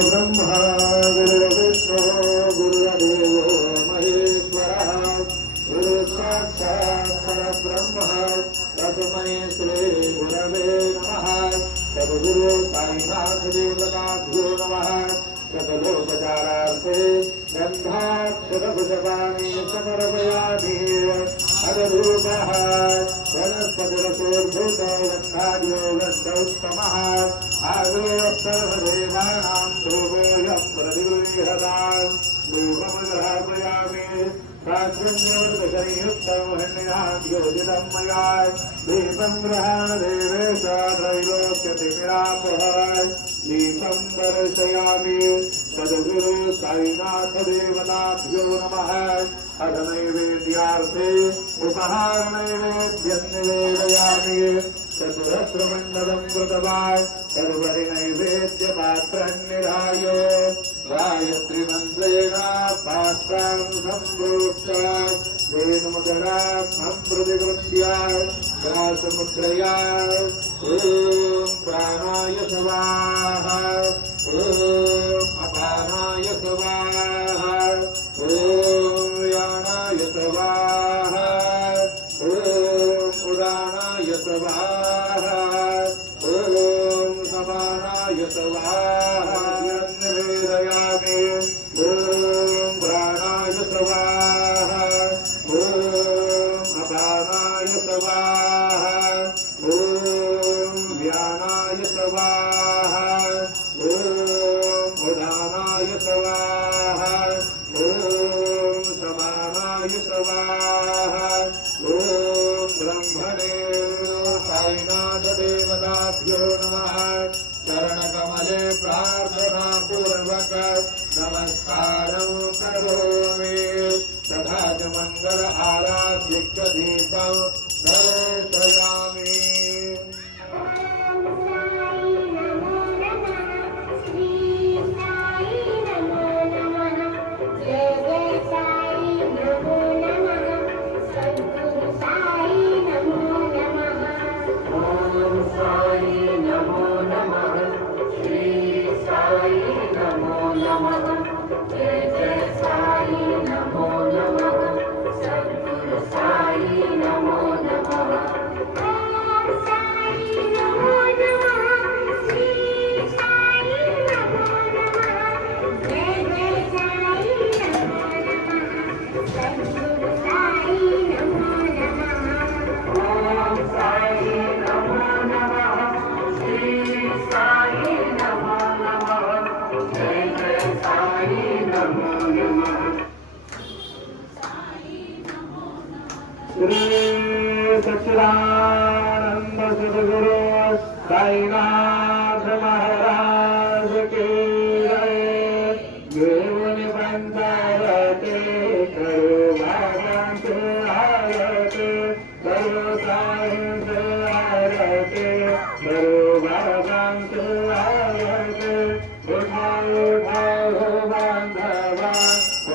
ब्रह्मा गुरुर्विष्णु गुरुर्देवो महेश्वरः गुरु साक्षात् परब्रह्म तस्मै श्री गुरवे नमः। सद्गुरु साईनाथ देवताभ्यो नमः। सकलोपचारार्थे गन्धाक्षरभुजपाणि समर्पयामि। अदरूपः वनस्पतिरसोद्भूतो गन्धाढ्यो गन्धोत्तमः आगो सर्वदेवानां ध्रुवोऽयं प्रतिगृह्यताम् धूपमग्रापयामि। प्राचुर्योदकयुक्तं हन्याद्योदितं मया दीपं गृहाण देवेश त्रैलोक्यतिमिरापः दीपं दर्शयामि। सद्गुरु साईनाथ देवताभ्यो नमः। अथ नैवेद्यार्थे उपहार नैवेद्यं निवेदयामि। चतुरस्रमण्डलं कृतवान् सर्वरि नैवेद्यपात्रं निधाय गायत्रीमन्त्रेण पात्रां सम्प्रोक्ष्य वेणुमुद्रां सम्प्रतिगृह्य व्यासमुद्रया ॐ प्राणाय स्वाहा ॐ अपानाय स्वाहा ॐ यानाय स्वाहा ॐ उदानाय स्वाहा ॐ समानाय स्वाहा निवेदयामि। ॐ प्राणाय स्वाहा ॐ अपानाय स्वाहा ॐ व्यानाय स्वाहा ॐ उदानाय स्वाहा ॐ समानाय स्वाहा ॐ ब्रह्मणे साईनाथ देवताभ्यो नमः। चरणकमले प्रार्थना पूर्वक नमस्कारं करोमि। तथा च मंगल आराध्यदीपं दर्शयामि। श्री सच्चिदानंद सद्गुरु साईनाथ महाराज की जय। देवनि बंदरते करो भगवंत आरते करो साईं आरते करो भगवंत आरते। उठाओ उठाओ बांधवा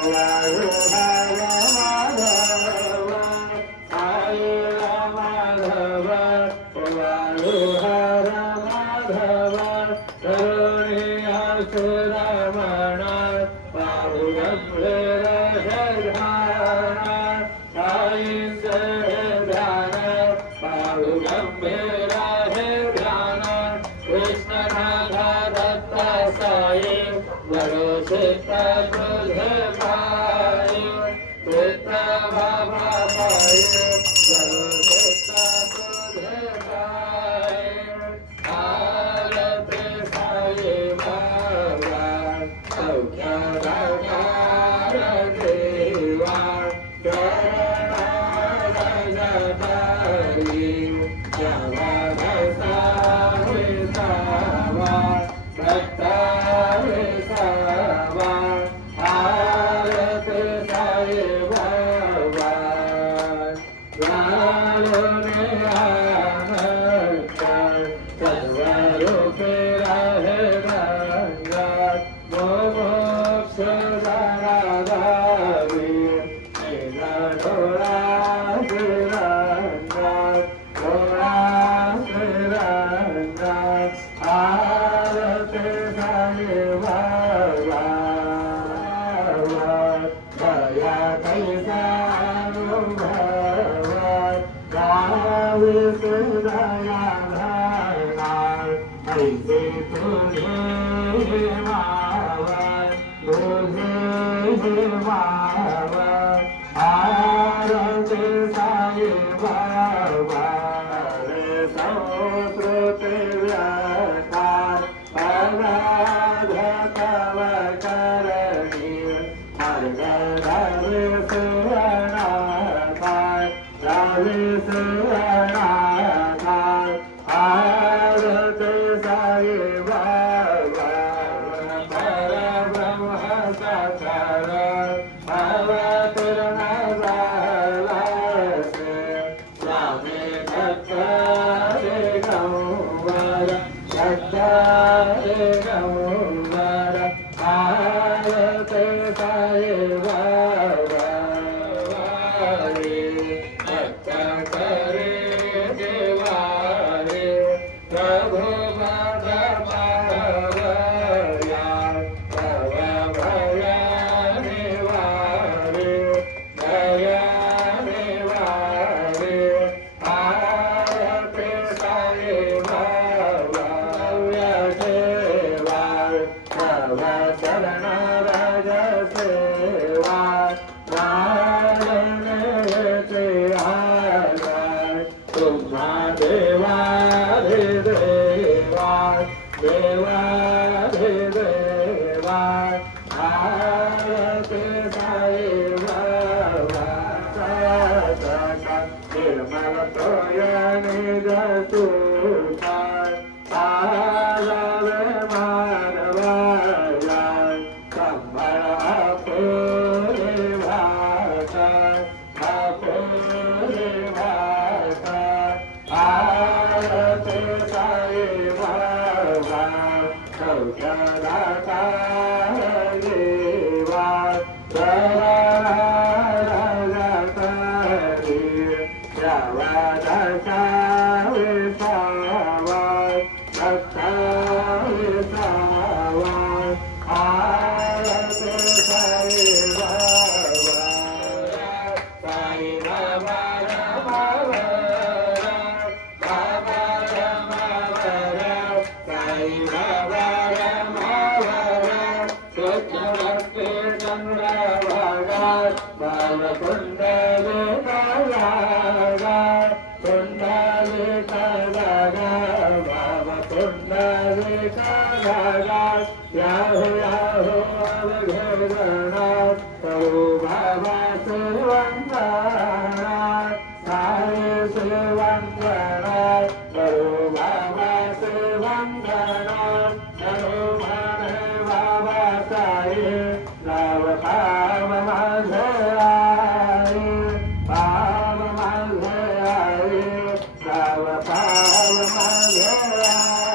वायु भाव माधव माधव वायु हर माधव करुणिया सुरमण पाहुरभ्र ध्यान साईं ध्यान पाहुरभ्र ध्यान कृष्ण राधा दत्त साई भरोसे तुझ पाई चित्त बाबा पाई भरोसे तुझ पाई। आरती साई बाबा सौख्य देवा चरण जगतारी जगत साई सावा भक्ता सावा। आरती साई बाबा लालने आनंद सर्वरूपे रहे रंगा मोक्ष दारादारी तेरा ढोला तिरंगा ढोला तिरंगा। आरती साई बाबा शरण राज सेवा नारायण येते आलाय तुम्हा देवा रे देवा देवा रे देवा आरती साई बाबा निर्मल तोयने जतुषा आलावे मानवाया संभळा पुरी भाषा पुरी भाषा आरती साई बाबा सौख्यदाता देवा याहो याहो अवघडनाथ प्रभु बाबा सेवंतनाथ सारे सेवंतनाथ प्रभु बाबा सेवंतनाथ प्रभु माने बाबा साई लाव काम माझे आई पाव माझे आई लाव पाव माझे आई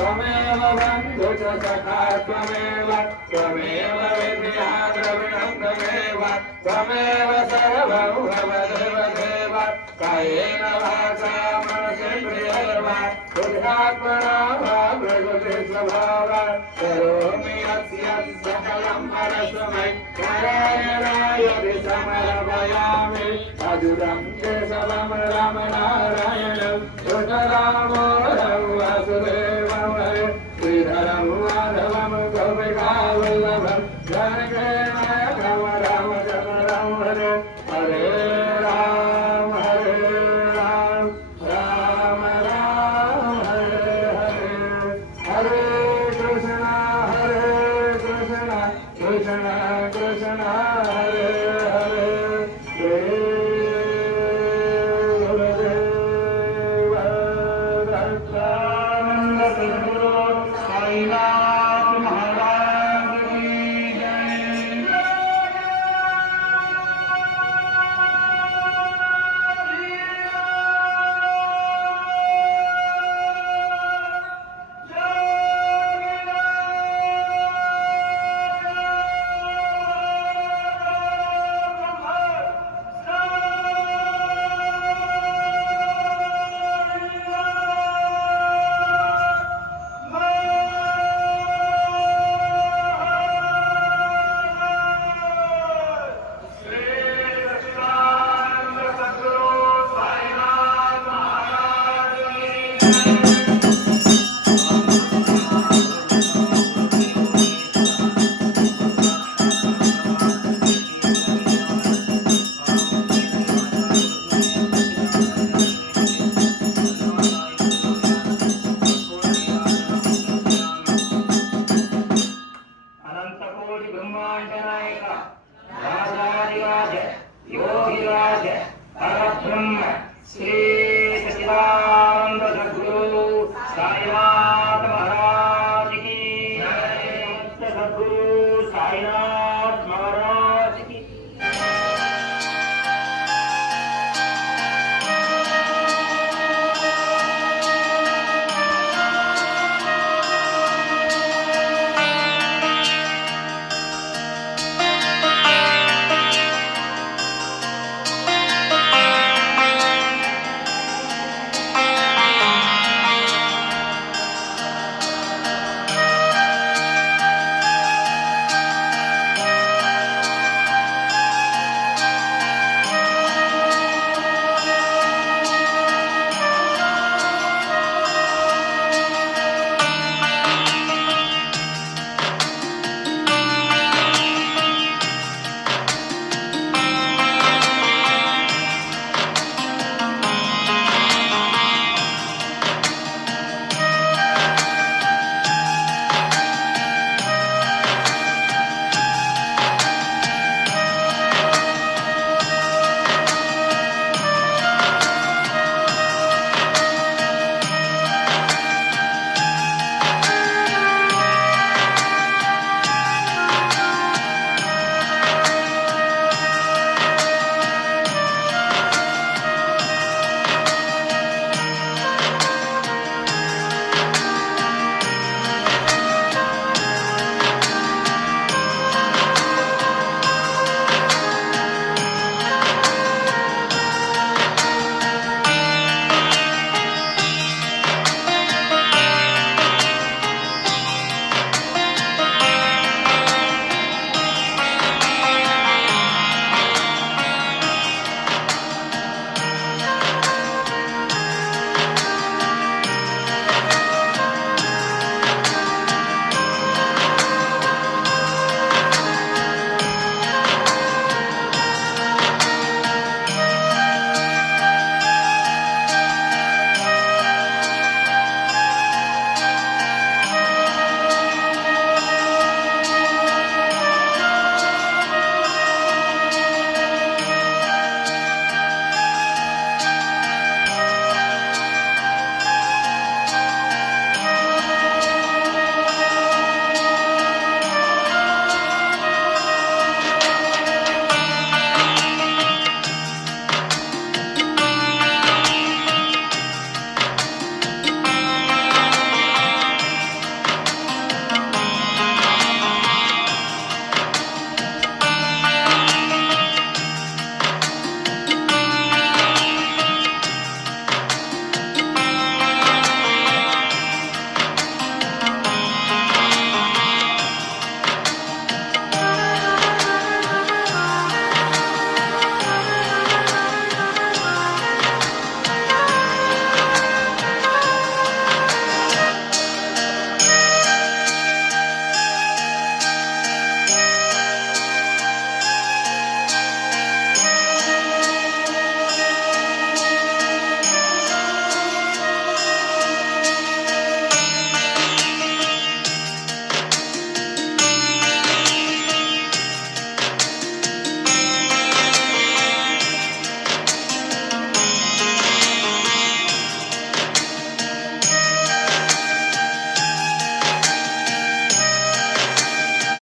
त्वमेव बन्धुश्च सखा त्वमेव त्वमेव विद्या द्रविणं त्वमेव त्वमेव सर्वं भवदेव देव कायेन वाचा मनसेन्द्रियैर्वा बुद्ध्यात्मना वा प्रकृति स्वभावा करोमि यस्य सकलं परस्मै नारायणाय समर्पयामि अजुतं केशवं रामनारायणं कृष्णरामो वासुदेवं हरे श्रीधरं माधवं गोपिकावल्लभं जानकीनाथं रामचन्द्रं हरे हरे राम राम राम हरे हरे हरे कृष्ण कृष्ण